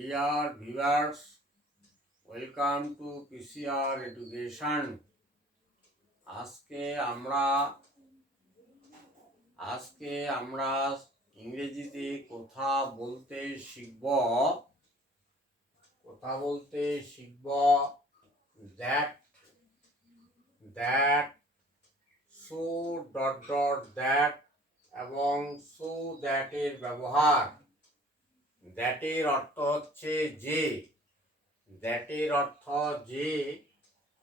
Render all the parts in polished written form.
Dear viewers, welcome to PCR Education. আজকে আমরা ইংরেজিতে কথা বলতে শিখব that so that এবং so that এর ব্যবহার। that এর অর্থ হচ্ছে যে,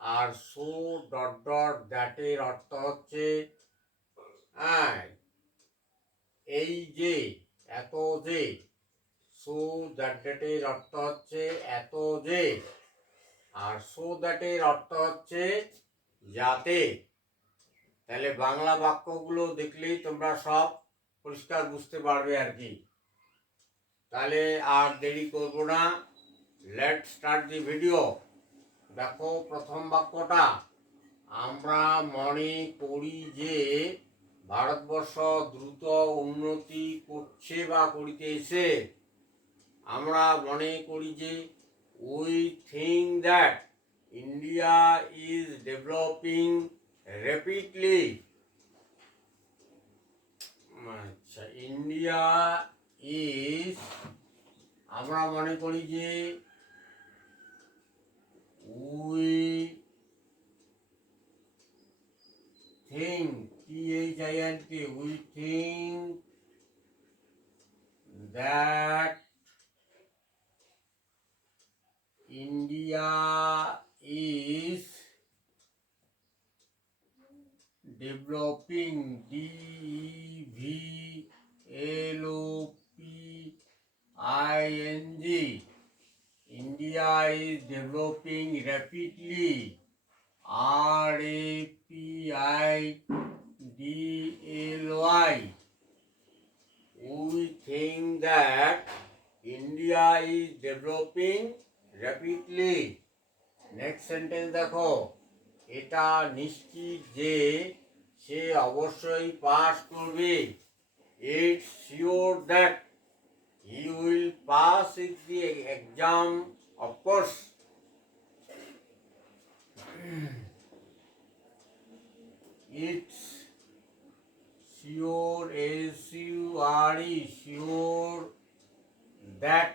আর সো দ্যাট এর অর্থ হচ্ছে এই যে, এত যে। সো দ্যাট এর অর্থ হচ্ছে এত যে, আর সো দ্যাট এর অর্থ হচ্ছে যাতে। তাহলে বাংলা বাক্যগুলো দেখলেই তোমরা সব পরিষ্কার বুঝতে পারবে আর কি। তাহলে আর দেরি করব না, লেট স্টার্ট দি ভিডিও। দেখো প্রথম বাক্যটা, আমরা মনে করি যে ভারতবর্ষ দ্রুত উন্নতি করছে বা করিতেছে। আমরা মনে করি যে, we think that India is developing rapidly. আচ্ছা, ইন্ডিয়া ইজ, আমরা মনে করি যে, we think, THINK, we think that India is developing, DEVLOPING, India is developing rapidly, RAPIDLY. We think that India is developing rapidly. Next sentence দেখো, এটা নিশ্চিত যে সে অবশ্যই পাস করবে। It's sure that he will pass the exam, of course. It's sure, SURE, sure that,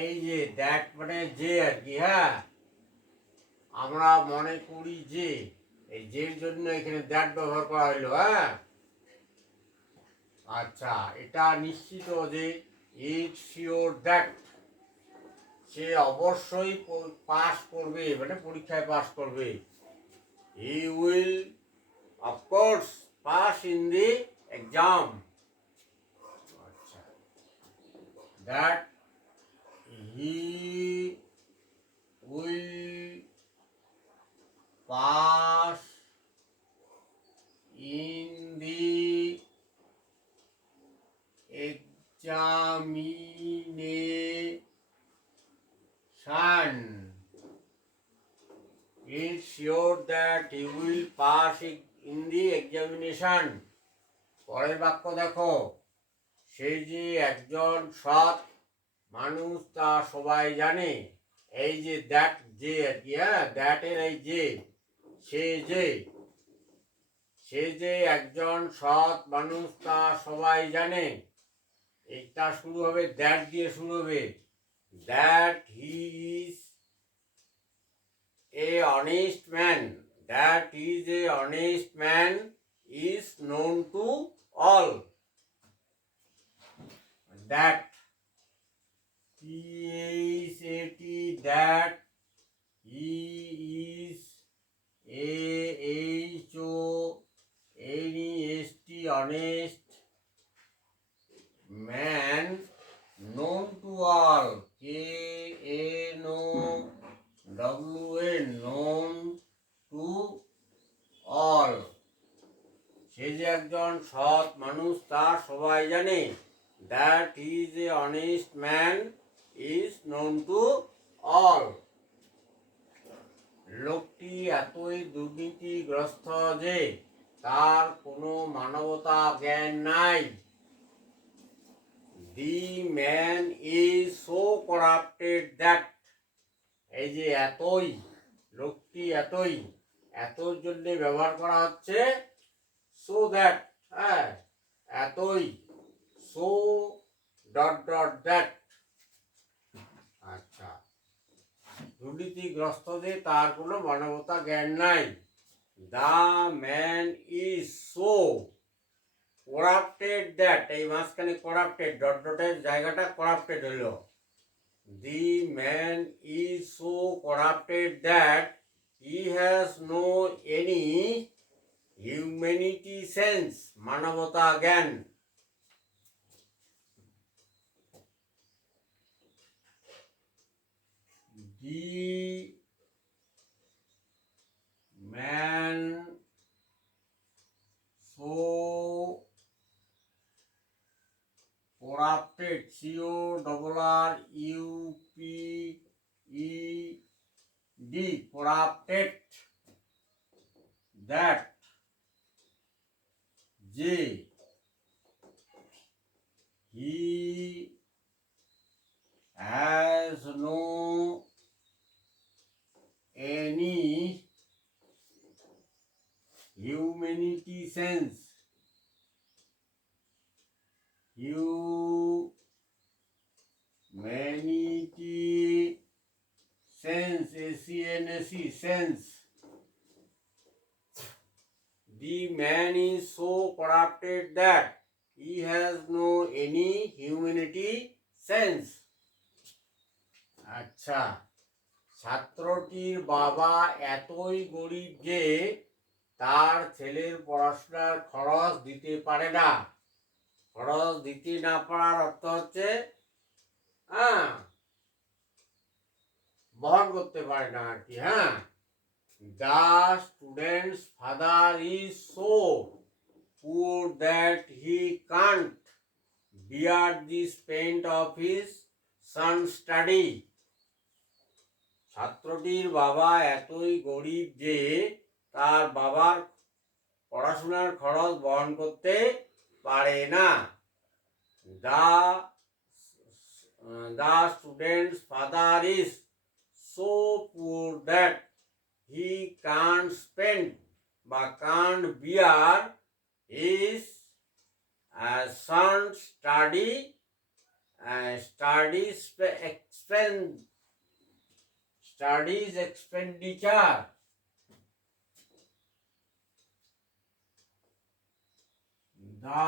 এই যে দ্যাট মানে যে আর কি। হ্যাঁ, আমরা মনে করি যে, এই যের জন্য এখানে দ্যাট ব্যবহার করা হইলো। হ্যাঁ, আচ্ছা, এটা নিশ্চিত যে, ইটস শিওর দ্যাট, সে অবশ্যই পাস করবে, মানে পরীক্ষায় পাস করবে। He will of course pass in the exam. That he will pass in the examination. It's sure that he will pass in the examination. পরের বাক্য দেখো, সে যে একজন সৎ মানুষ তা সবাই জানে। এই যে দ্যাট, যে আর কি। হ্যাঁ, দ্যাট এর এই যে, সে যে একজন সৎ মানুষ তা সবাই জানে। এটা শুরু হবে, দ্যাট দিয়ে শুরু হবে। That he is a honest man, that is a honest man is known to all. That, THAT, that he is AHONEST, honest man, known to all, KNOWN, known to all. সে যে একজন সৎ মানুষ তা সবাই জানে। That he is a honest man is known to all. লোকটি এতই দুর্নীতিগ্রস্ত যে তার কোনো মানবতা জ্ঞান নাই। দি man is so corrupted that, এই যে এতই, লোকটি এতই, এতর জন্য ব্যবহার করা হচ্ছে সো দ্যাট, হ্যাঁ, এতই, সো ডট ডট দ্যাট। আচ্ছা, দুর্নীতিগ্রস্তদের তার কোনো মানবতা জ্ঞান নাই। The man is so corrupted that, এই মাঝখানে করাপ্টেড, ডট ডটের জায়গাটা করাপ্টেড হলো। The man is so corrupted that he has no any humanity sense, মানবতা জ্ঞান। The man so corrupted, corrupted, corrupted, that যে he has no any humanity sense, humanity sense, S-E-N-S-E, sense. The man is so corrupted that he has no any humanity sense. আচ্ছা, ছাত্রটির বাবা এতই গরিব যে তার ছেলের পড়াশোনার খরচ দিতে পারে না। খরচ দিতে না পারার অর্থ হচ্ছে হ্যাঁ, বহন করতে পারে না আর কি। হ্যাঁ, the student's father is so poor that he can't bear the spent of his son study. ছাত্রটির বাবা এতই গরিব যে তার বাবার পড়াশোনার খরচ বহন করতে পারে না। The student's father is so poor that he can't spend বা can't bear his son's studies expenditure. The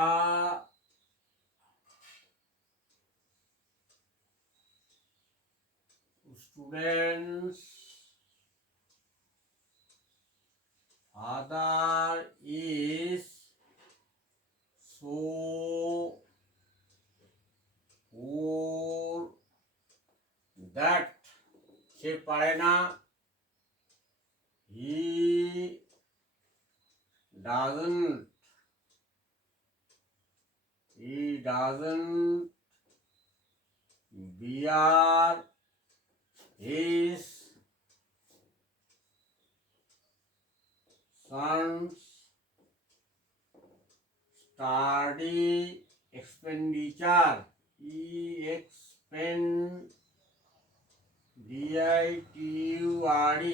student's father is so poor that সে পারে না, he doesn't bear his son's study expenditure,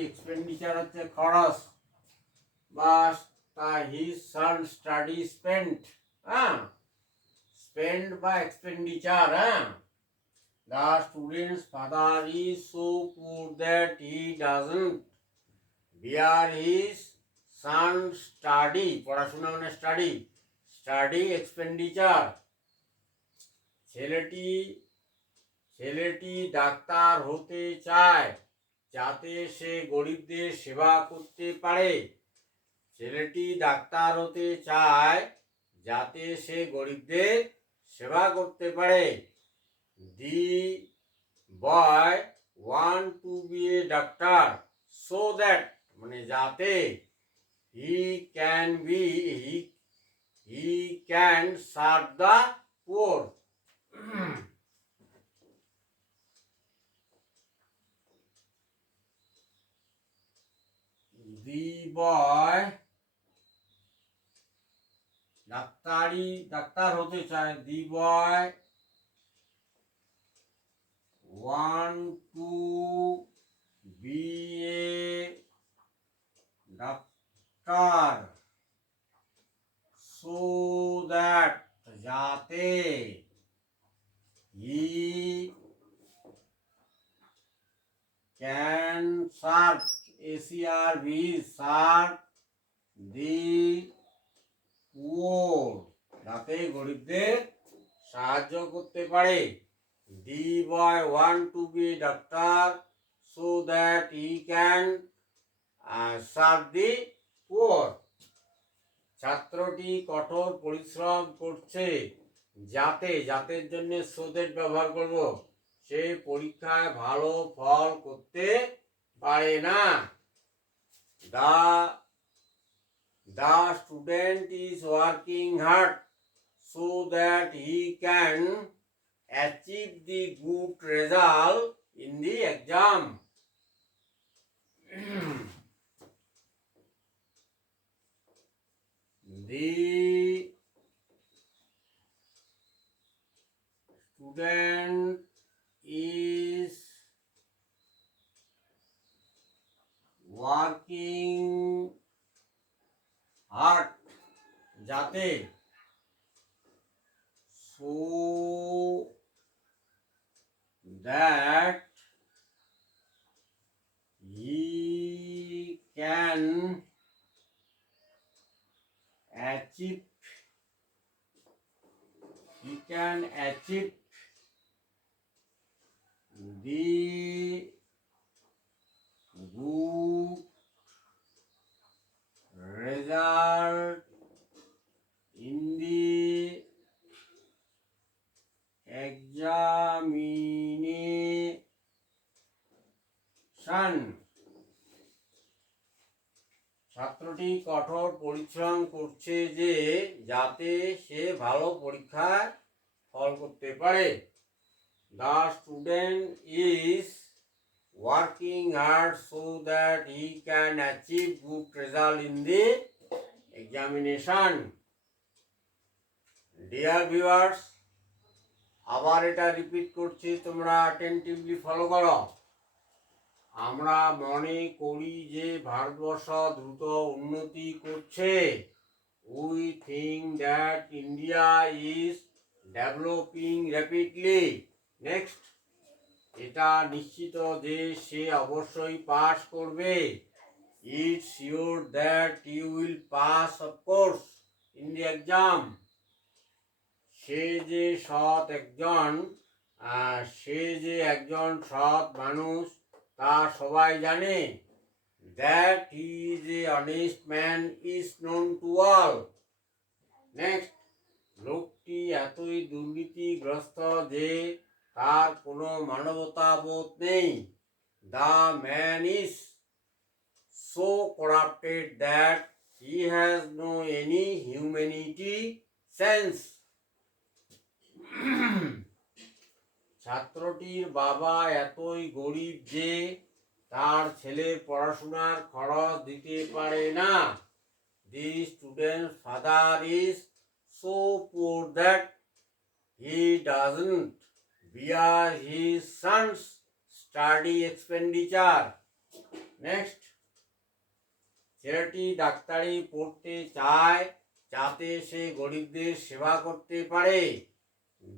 expenditure হচ্ছে খরচ বা his son study spent, হ্যাঁ, spend বা expenditure, হ্যাঁ। The student's father is so poor that he doesn't bear his son's study, পড়াশোনা মানে study expenditure. ছেলেটি ডাক্তার হতে চায় যাতে সে গরিবদের সেবা করতে পারে। ছেলেটি ডাক্তার হতে চায় যাতে সে গরিবদের সেবা করতে পারে। The boy want to be a doctor so that, মানে যাতে he can serve the poor. The boy doctor হতে চায়, দি বয় want to be a doctor so that जाते he can serve ACRV serve the poor যাতে গরিবদের সাহায্য করতে পারে the boy want to be a doctor so that he can serve the poor ছাত্রটি কঠোর পরিশ্রম করছে যাতে যাতের জন্য সোদের ব্যবহার করব সে পরীক্ষায় ভালো ফল করতে পারে না the student is working hard so that he can achieve the good result in the exam the student is working hard যাতে so that he can achieve the good result in the examination ছাত্রটি কঠোর পরিশ্রম করছে যে যাতে সে ভালো পরীক্ষায় ফল করতে পারে the student is working hard so that he can achieve good result in the examination dear viewers আবার এটা রিপিট করছি তোমরা অ্যাটেনটিভলি ফলো করো আমরা মনে করি যে ভারতবর্ষ দ্রুত উন্নতি করছে we think that India is developing rapidly next এটা নিশ্চিত যে সে অবশ্যই পাস করবে it's sure that you will pass of course in the exam সে যে একজন সৎ মানুষ তা সবাই জানে that he is a honest man is known to all next লোকটি এতই দুর্নীতিগ্রস্ত যে তার কোনো মানবতাবোধ নেই the man is so corrupted that he has no any humanity sense ছাত্রটির বাবা এতই গরিব যে তার ছেলের পড়াশোনার খরচ দিতে পারে না the student's father is so poor that he doesn't bear his son's study expenditure next ছেলেটি ডাক্তারি পড়তে চায় যাতে সে গরিবদের সেবা করতে পারে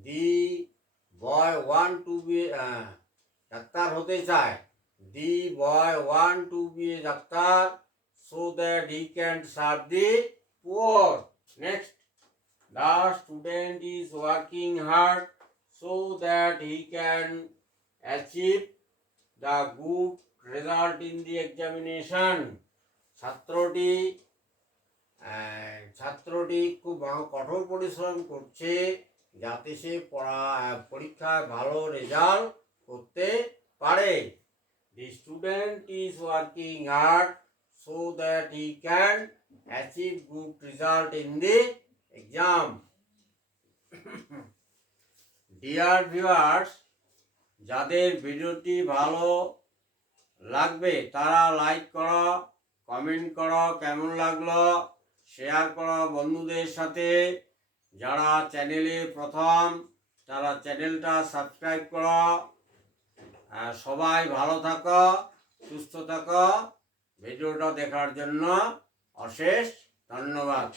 the boy want to be doctor হতে চায় the boy want to be a doctor so that he can serve the poor next the student is working hard so that he can achieve the good result in the examination ছাত্রটি খুব কঠোর পরিশ্রম করছে যাতে সে পরীক্ষায় ভালো রেজাল্ট করতে পারে the student is working hard so that he can achieve good result in the exam dear viewers যাদের ভিডিওটি ভালো লাগবে তারা লাইক করো কমেন্ট করো কেমন লাগলো শেয়ার করো বন্ধুদের সাথে যারা চ্যানেলে প্রথম তারা চ্যানেলটা সাবস্ক্রাইব করো সবাই ভালো থাকো, সুস্থ থাকো। ভিডিওটা দেখার জন্য অশেষ ধন্যবাদ।